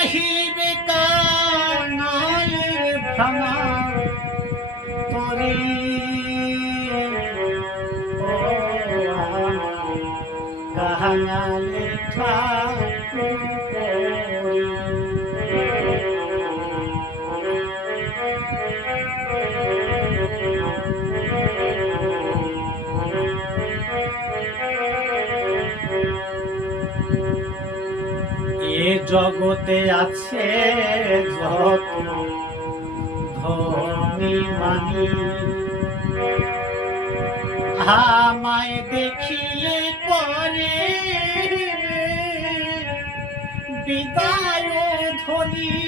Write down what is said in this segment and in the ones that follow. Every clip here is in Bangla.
বাহিবে কাঙালের ভাঙা তরি। কাঙালে ঠাকুর জগতে আছে যত ধনী মানি আমায় দেখিলে পরে বিদায় ধ্বনি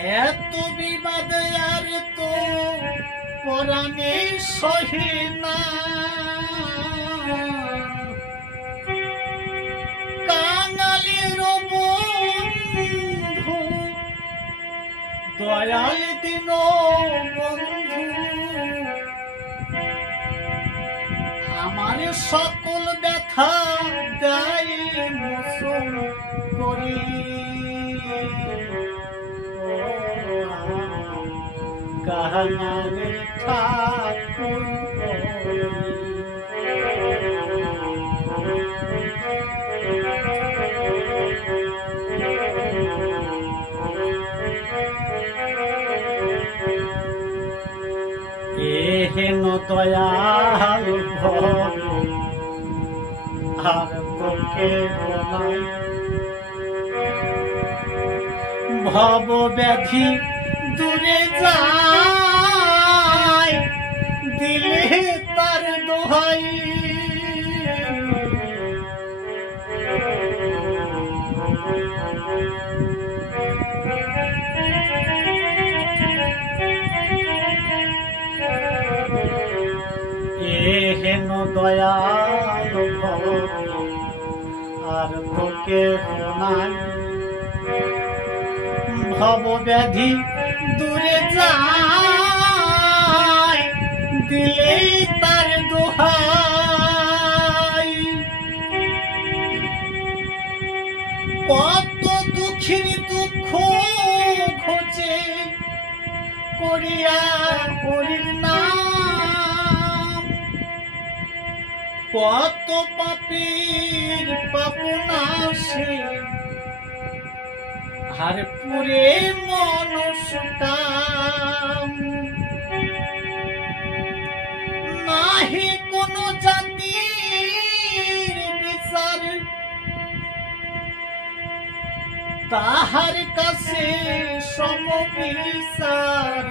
এত বিবাদ আর তো পরাণে সহে না। কাঙালের বন্ধু, দয়াল দিন বন্ধু, আমার সকল ব্যথা দেয় মোসন করি। কাহানের ঠাকুর এহেন দয়াল আর তোকে ভব ব্যাধি দূরে যায় দিলে তার দোহাই। এহেন দয়াল আর তোকে নাই ভব ব্যাধি দূরে যায় দিলেই তার দোহাই। কত দুঃখের দুঃখ ঘোচে, করিয়া হরির নাম কত পাপীর পাপনাশে আর পুরে মনসকাম নাহি কোন জাতির বিচার। তাহার কাছে সমবিচার।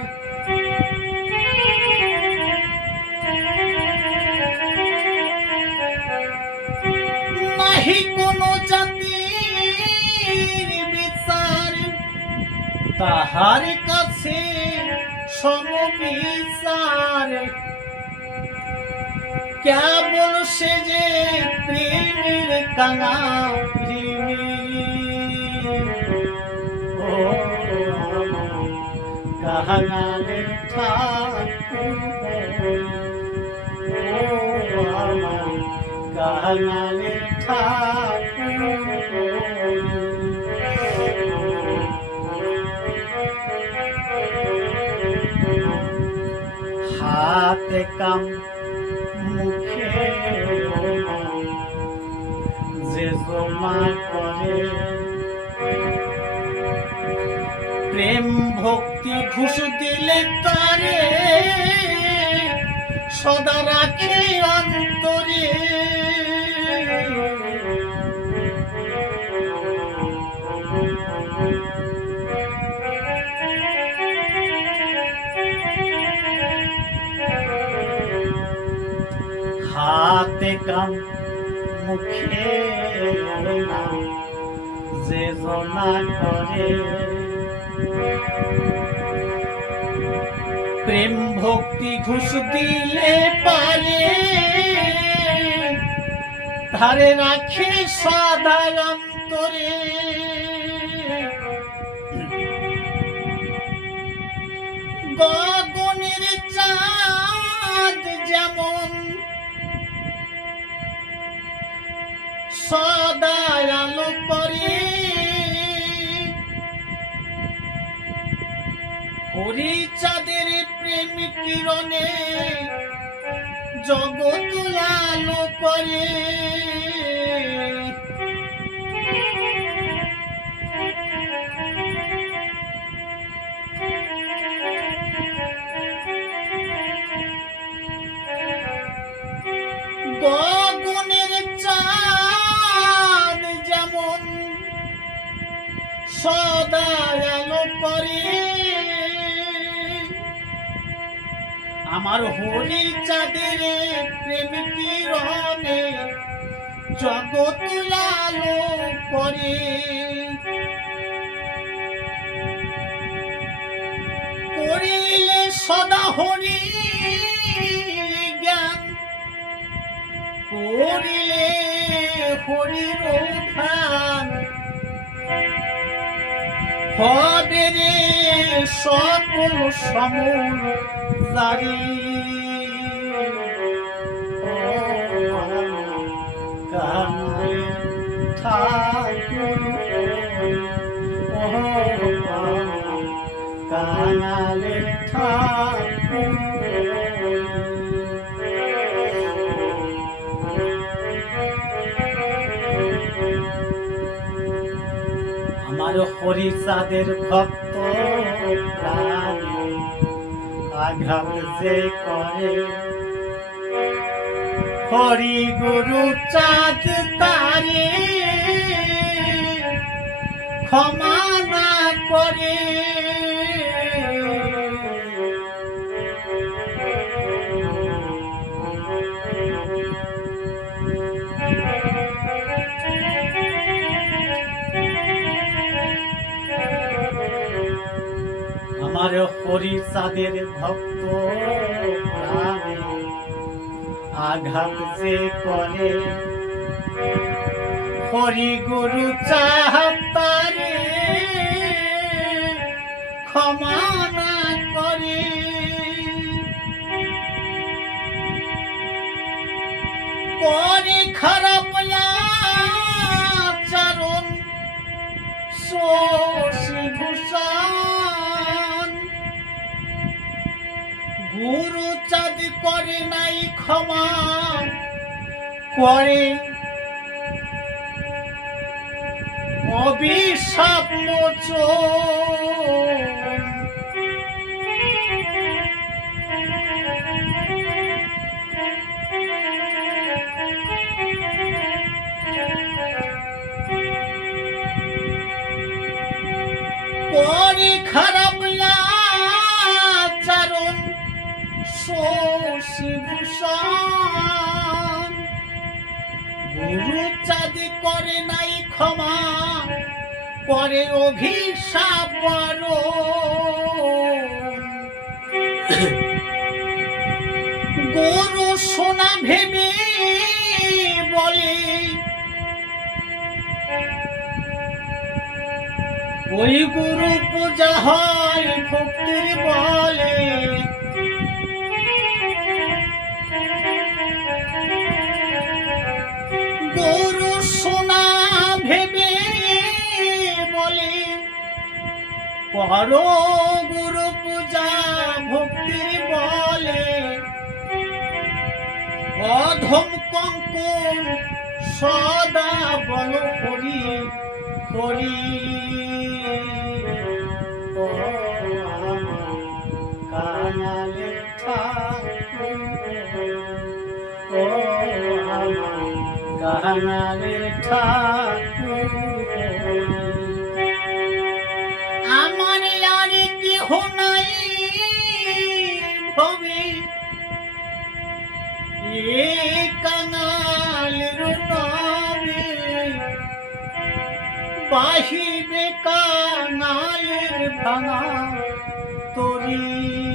তাহার কাছে সমবিচার। কেবল সে যে প্রেমের কাঙা ও ঠাকুর ও ঠাকুর। কাম মুখে যে জমা করে প্রেম ভক্তি ঘুষ দিলে তারে সদা রাখে অন্তরে। হাতে কাম মুখে নাম যে জনা করে। প্রেম ভক্তি ঘুষ দিলে পারে, ধারে রাখে সদা অন্তরে। গগনের চাঁদ যেমন সদা আলো করে হরি চাঁদের প্রেম কিরণে জগৎ লালু করে। আমার হরি চাঁদের প্রেম কিরণে জগৎ আলো করে। করিলে সদা হরি জ্ঞান, করিলে হরির ধ্যান হবে রে সকল সমর জারি ঠাকুর কানালে ঠাকুর। হরিচাঁদের ভক্ত আঘাত যে করে। হরি গুরু চাঁদ তারে ক্ষমা না করে। আমার চাঁদের ভক্ত আঘাত যে করে হরি গুরু চাহাতারে ক্ষমা না করে। করে খারাপ আচরণ শোষী ভূষণ গুরু চাঁদ করে নাই ক্ষমা করে অভিশাপ মোচন শোষী ভূষণ গুরু চাঁদি করে নাই ক্ষমা, করে অভিশাপ। গরু সোনা ভেবে বলে, ওই গুরু পূজা হয় ভক্তির বলে করো গুরু পূজা ভক্তির বলে। অধম কঙ্কন সদা বল ও আমার কাঙালের ঠাকুর ও আমার কাঙালের ঠাকুর নাই ভবে এ কাঙালের নামে বাহিবে কাঙালের ভাঙা তরি।